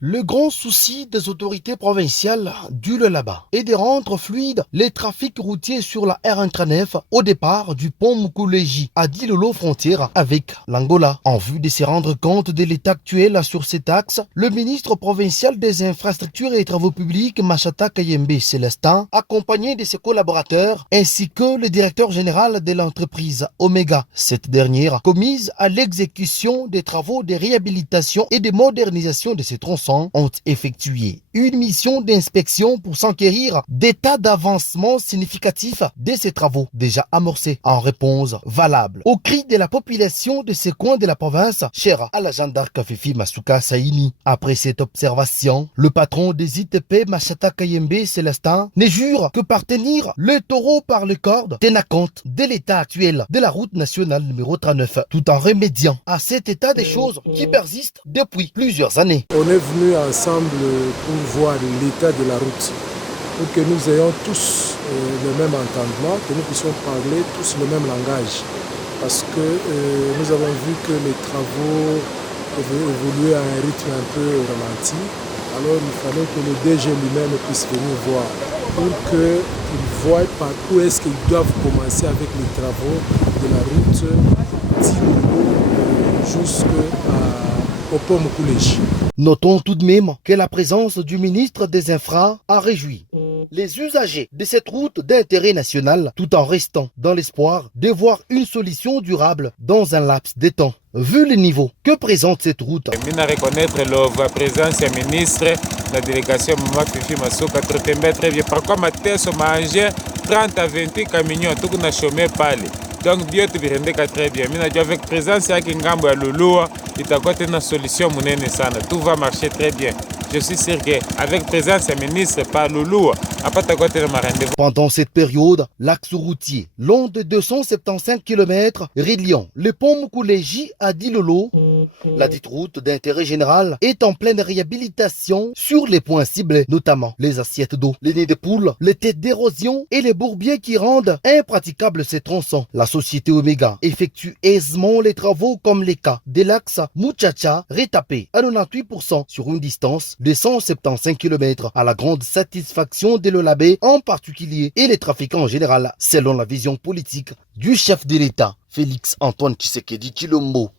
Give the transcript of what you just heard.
Le grand souci des autorités provinciales du Lualaba est de rendre fluide les trafics routiers sur la R139 au départ du pont Mukuluji à Dilolo frontière avec l'Angola. En vue de se rendre compte de l'état actuel sur cet axe, le ministre provincial des infrastructures et des travaux publics Machata Kayembe Célestin, accompagné de ses collaborateurs, ainsi que le directeur général de l'entreprise Omega, cette dernière commise à l'exécution des travaux de réhabilitation et de modernisation de ces tronçons, ont effectué une mission d'inspection pour s'enquérir d'état d'avancement significatif de ces travaux déjà amorcés en réponse valable aux cris de la population de ces coins de la province, chère à la gendarme Fifi Masuka Saini. Après cette observation, le patron des ITP Machata Kayembe Célestin ne jure que par tenir le taureau par le cordes, tenant compte de l'état actuel de la route nationale numéro 39, tout en remédiant à cet état des choses qui persiste depuis plusieurs années. On est venu ensemble pour voir l'état de la route, pour que nous ayons tous le même entendement, que nous puissions parler tous le même langage. Parce que nous avons vu que les travaux évoluaient à un rythme un peu ralenti. Alors il fallait que le DG lui-même puisse venir voir, pour qu'il voie par où est-ce qu'ils doivent commencer avec les travaux de la route d'Ilolo jusqu'au pont Mukuluji. Notons tout de même que la présence du ministre des Infras a réjoui les usagers de cette route d'intérêt national, tout en restant dans l'espoir de voir une solution durable dans un laps de temps. Vu le niveau que présente cette route, je reconnaître la présence du ministre, la délégation Mama Fifi Masuka très bien. Par contre, Mathieu manger 30 à 28 camions, tout le monde chômé pale. Donc Dieu te rende très bien. Avec présence à Kingambo à Lulua, il t'a côté une solution munene sana. Tout va marcher très bien. Je suis sûr qu'avec présence du ministre par Lulua, pendant cette période, l'axe routier long de 275 km reliant le pont Mukuluji à Dilolo, la dite route d'intérêt général, est en pleine réhabilitation sur les points ciblés, notamment les assiettes d'eau, les nids de poules, les têtes d'érosion et les bourbiers qui rendent impraticables ces tronçons. La société Omega effectue aisément les travaux comme les cas de l'axe Muchacha retapé à 98% sur une distance de 175 km à la grande satisfaction de Lualaba en particulier et les trafiquants en général, selon la vision politique du chef de l'État, Félix Antoine Tshisekedi Tshilombo.